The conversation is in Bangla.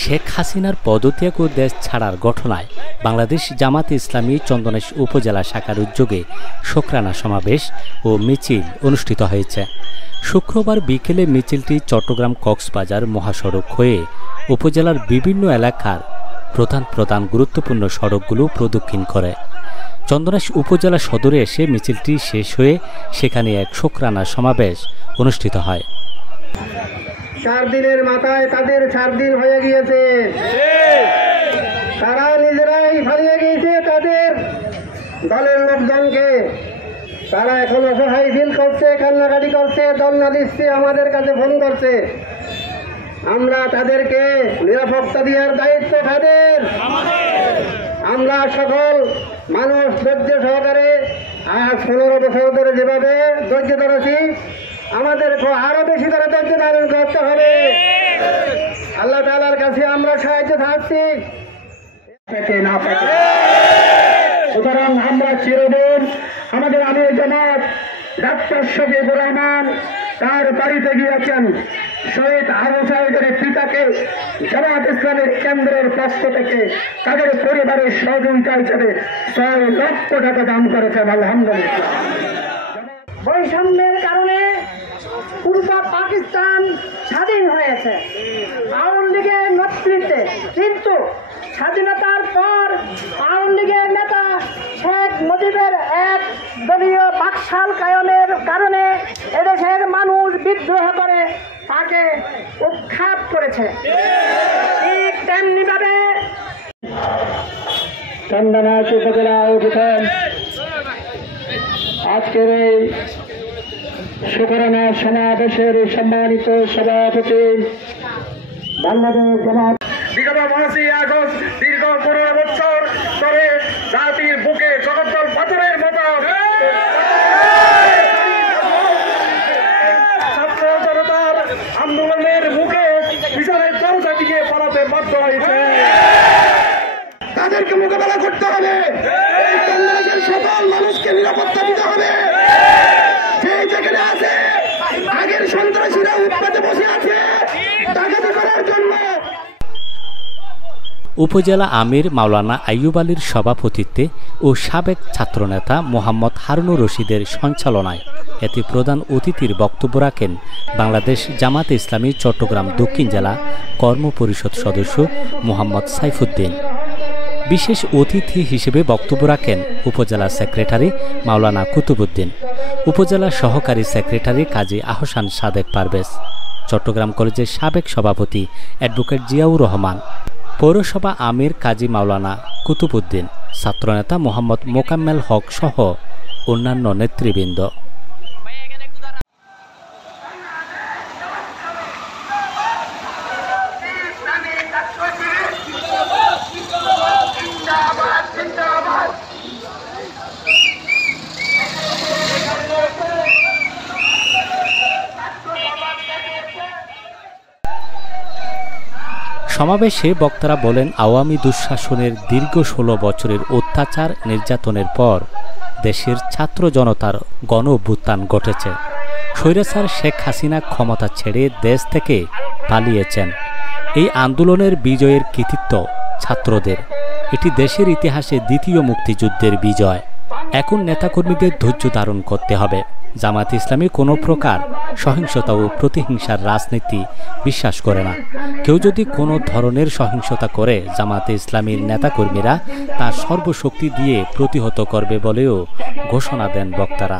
শেখ হাসিনার পদত্যাগ ও দেশ ছাড়ার ঘটনায় বাংলাদেশ জামাতে ইসলামী চন্দনাইশ উপজেলা শাখার উদ্যোগে শোকরানা সমাবেশ ও মিছিল অনুষ্ঠিত হয়েছে। শুক্রবার বিকেলে মিছিলটি চট্টগ্রাম কক্সবাজার মহাসড়ক হয়ে উপজেলার বিভিন্ন এলাকার প্রধান গুরুত্বপূর্ণ সড়কগুলো প্রদক্ষিণ করে। চন্দনাইশ উপজেলা সদরে এসে মিছিলটি শেষ হয়ে সেখানে এক শোকরানা সমাবেশ অনুষ্ঠিত হয়। 4 দিনের মাথায় তাদের 4 দিন হয়ে গিয়েছে, তারা নিজেরাই হারিয়ে গিয়েছে তাদের দলের লোকজনকে। তারা এখন অসহায় ফিল করছে, কান্নাকাটি করছে, দন্না দিচ্ছে, আমাদের কাছে ফোন করছে। আমরা তাদেরকে নিরাপত্তা দেওয়ার দায়িত্ব তাদের। আমরা সকল মানুষ ধৈর্য সহকারে আজ 15 বছর ধরে যেভাবে ধৈর্য ধরেছি, আমাদেরকে আরো বেশি করে ধৈর্য ধারণ করতে হবে। আল্লাহ তাআলার কাছে আমরা সাহায্য চাচ্ছি। সুতরাং আমরা চিরদিন আমাদের আমির জামাত ডাক্তার শফিকুর রহমান তার বাড়িতে গিয়েছেন শহীদ আবু সাঈদের পিতাকে জামাত ইসলামের কেন্দ্রের পক্ষ থেকে তাদের পরিবারের সহযোগিতা হিসেবে 6 লক্ষ টাকা দান করেছেন। আলহামদুলিল্লাহ। বৈষম্যের কারণে পূর্ব পাকিস্তান স্বাধীন হয়েছে আওয়ামী লীগের নেতৃত্বে, কিন্তু স্বাধীনতার পর আওয়ামী লীগের নেতা শেখ মুজিবের এক দলীয় বাকশাল কায়েমের কারণে এদেশের মানুষ বিদ্রোহ করে তাকে উৎখাত করেছে। ঠিক তেমনিভাবে চন্দনাইশ উপজেলা আয়োজিত আজকের এই শোকরানা সমাবেশের সম্মানিত সভাপতি বাংলাদেশ জামাত বিগত 5ই আগস্ট দীর্ঘ 15 বছর ধরে জাতির বুকে জগদ্দল পাথরের মতো ছাত্র জনতার আন্দোলনের মুখে বিচারের দরজা দিয়ে পালাতে বাধ্য হয়েছে। তাদেরকে মোকাবেলা করতে হবে। এই বাংলাদেশের সকল মানুষকে নিরাপত্তা দিতে হবে। সেই যেখানে আছে আগের সন্ত্রাসীরা উৎপাতে বসে আছে ডাকাতি করার জন্য। উপজেলা আমির মাওলানা আইয়ুব আলীর সভাপতিত্বে ও সাবেক ছাত্রনেতা মোহাম্মদ হারুনুর রশিদের সঞ্চালনায় এতে প্রধান অতিথির বক্তব্য রাখেন বাংলাদেশ জামাতে ইসলামী চট্টগ্রাম দক্ষিণ জেলা কর্ম পরিষদ সদস্য মোহাম্মদ সাইফুদ্দিন। বিশেষ অতিথি হিসেবে বক্তব্য রাখেন উপজেলা সেক্রেটারি মাওলানা কুতুবুদ্দিন, উপজেলা সহকারী সেক্রেটারি কাজী আহসান সাদেক পারভেজ, চট্টগ্রাম কলেজের সাবেক সভাপতি অ্যাডভোকেট জিয়াউর রহমান, পৌরসভা আমির কাজী মাওলানা কুতুবুদ্দিন, ছাত্রনেতা মোহাম্মদ মোকাম্মেল হক সহ অন্যান্য নেতৃবৃন্দ। সমাবেশে বক্তারা বলেন, আওয়ামী দুঃশাসনের দীর্ঘ 16 বছরের অত্যাচার নির্যাতনের পর দেশের ছাত্র জনতার গণ অভ্যুত্থান ঘটেছে। স্বৈরাচার শেখ হাসিনা ক্ষমতা ছেড়ে দেশ থেকে পালিয়েছেন। এই আন্দোলনের বিজয়ের কৃতিত্ব ছাত্রদের। এটি দেশের ইতিহাসে দ্বিতীয় মুক্তিযুদ্ধের বিজয়। এখন নেতাকর্মীদের ধৈর্য ধারণ করতে হবে। জামাত ইসলামী কোনো প্রকার সহিংসতা ও প্রতিহিংসার রাজনীতি বিশ্বাস করে না। কেউ যদি কোনো ধরনের সহিংসতা করে জামাতে ইসলামীর নেতাকর্মীরা তা সর্বশক্তি দিয়ে প্রতিহত করবে বলেও ঘোষণা দেন বক্তারা।